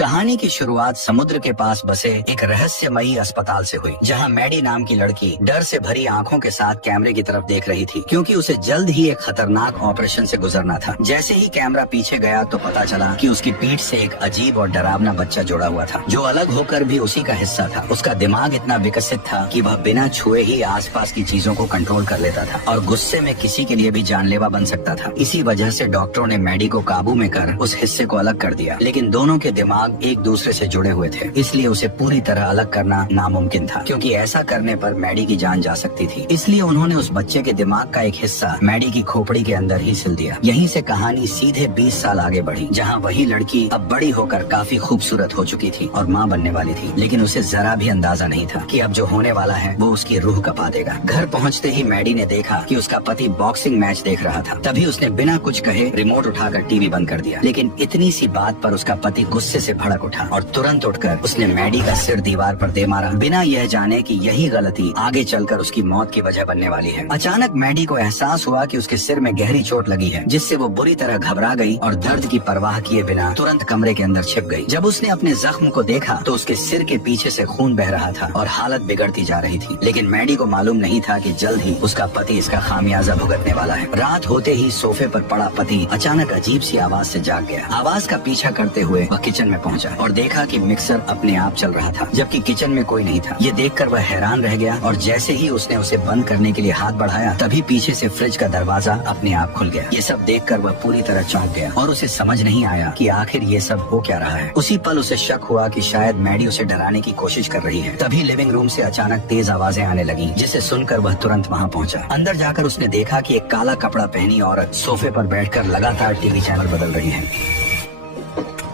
कहानी की शुरुआत समुद्र के पास बसे एक रहस्यमयी अस्पताल से हुई, जहां मैडी नाम की लड़की डर से भरी आंखों के साथ कैमरे की तरफ देख रही थी, क्योंकि उसे जल्द ही एक खतरनाक ऑपरेशन से गुजरना था। जैसे ही कैमरा पीछे गया तो पता चला कि उसकी पीठ से एक अजीब और डरावना बच्चा जुड़ा हुआ था, जो अलग होकर भी उसी का हिस्सा था। उसका दिमाग इतना विकसित था कि वह बिना छुए ही आसपास की चीजों को कंट्रोल कर लेता था और गुस्से में किसी के लिए भी जानलेवा बन सकता था। इसी वजह से डॉक्टरों ने मैडी को काबू में कर उस हिस्से को अलग कर दिया, लेकिन दोनों के दिमाग एक दूसरे से जुड़े हुए थे, इसलिए उसे पूरी तरह अलग करना नामुमकिन था, क्योंकि ऐसा करने पर मैडी की जान जा सकती थी। इसलिए उन्होंने उस बच्चे के दिमाग का एक हिस्सा मैडी की खोपड़ी के अंदर ही सिल दिया। यहीं से कहानी सीधे 20 साल आगे बढ़ी, जहां वही लड़की अब बड़ी होकर काफी खूबसूरत हो चुकी थी और माँ बनने वाली थी, लेकिन उसे जरा भी अंदाजा नहीं था कि अब जो होने वाला है वो उसकी रूह कपा देगा। घर पहुँचते ही मैडी ने देखा कि उसका पति बॉक्सिंग मैच देख रहा था। तभी उसने बिना कुछ कहे रिमोट उठाकर टीवी बंद कर दिया, लेकिन इतनी सी बात पर उसका पति गुस्से से भड़क उठा और तुरंत उठकर उसने मैडी का सिर दीवार पर दे मारा, बिना यह जाने कि यही गलती आगे चलकर उसकी मौत की वजह बनने वाली है। अचानक मैडी को एहसास हुआ कि उसके सिर में गहरी चोट लगी है, जिससे वो बुरी तरह घबरा गई और दर्द की परवाह किए बिना तुरंत कमरे के अंदर छिप गई। जब उसने अपने जख्म को देखा तो उसके सिर के पीछे से खून बह रहा था और हालत बिगड़ती जा रही थी, लेकिन मैडी को मालूम नहीं था कि जल्द ही उसका पति इसका खामियाजा भुगतने वाला है। रात होते ही सोफे पर पड़ा पति अचानक अजीब सी आवाज से जाग गया। आवाज का पीछा करते हुए वह किचन में पहुंचा और देखा कि मिक्सर अपने आप चल रहा था, जबकि किचन में कोई नहीं था। ये देखकर वह हैरान रह गया और जैसे ही उसने उसे बंद करने के लिए हाथ बढ़ाया, तभी पीछे से फ्रिज का दरवाजा अपने आप खुल गया। ये सब देखकर वह पूरी तरह चौंक गया और उसे समझ नहीं आया कि आखिर ये सब हो क्या रहा है। उसी पल उसे शक हुआ कि शायद मैडी उसे डराने की कोशिश कर रही है। तभी लिविंग रूम से अचानक तेज आवाजें आने लगी, जिसे सुनकर वह तुरंत वहाँ पहुँचा। अंदर जाकर उसने देखा कि एक काला कपड़ा पहनी औरत सोफे पर बैठकर लगातार टीवी चैनल बदल रही है।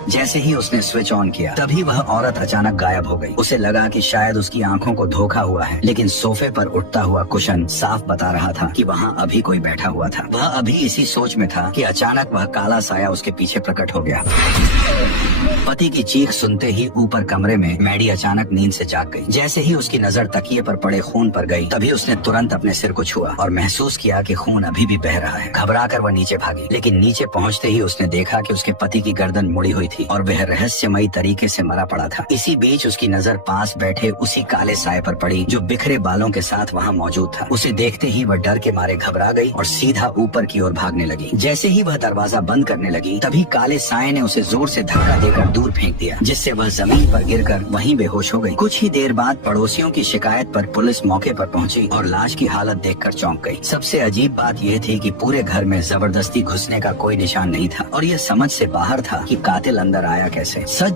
जैसे ही उसने स्विच ऑन किया, तभी वह औरत अचानक गायब हो गई। उसे लगा कि शायद उसकी आंखों को धोखा हुआ है, लेकिन सोफे पर उठता हुआ कुशन साफ बता रहा था कि वहाँ अभी कोई बैठा हुआ था। वह अभी इसी सोच में था कि अचानक वह काला साया उसके पीछे प्रकट हो गया। पति की चीख सुनते ही ऊपर कमरे में मैडी अचानक नींद से जाग गई। जैसे ही उसकी नजर तकिए पर पड़े खून पर गई, तभी उसने तुरंत अपने सिर को छुआ और महसूस किया कि खून अभी भी बह रहा है। घबराकर वह नीचे भागी, लेकिन नीचे पहुंचते ही उसने देखा कि उसके पति की गर्दन मुड़ी हुई थी और वह रहस्यमयी तरीके से मरा पड़ा था। इसी बीच उसकी नजर पास बैठे उसी काले साए पर पड़ी, जो बिखरे बालों के साथ वहाँ मौजूद था। उसे देखते ही वह डर के मारे घबरा गई और सीधा ऊपर की ओर भागने लगी। जैसे ही वह दरवाजा बंद करने लगी, तभी काले साए ने उसे जोर से धक्का देकर दूर फेंक दिया, जिससे वह जमीन पर गिरकर वहीं बेहोश हो गई। कुछ ही देर बाद पड़ोसियों की शिकायत पर पुलिस मौके पर पहुंची और लाश की हालत देखकर चौंक गई। सबसे अजीब बात यह थी कि पूरे घर में जबरदस्ती घुसने का कोई निशान नहीं था और यह समझ से बाहर था कि कातिल अंदर आया कैसे। सच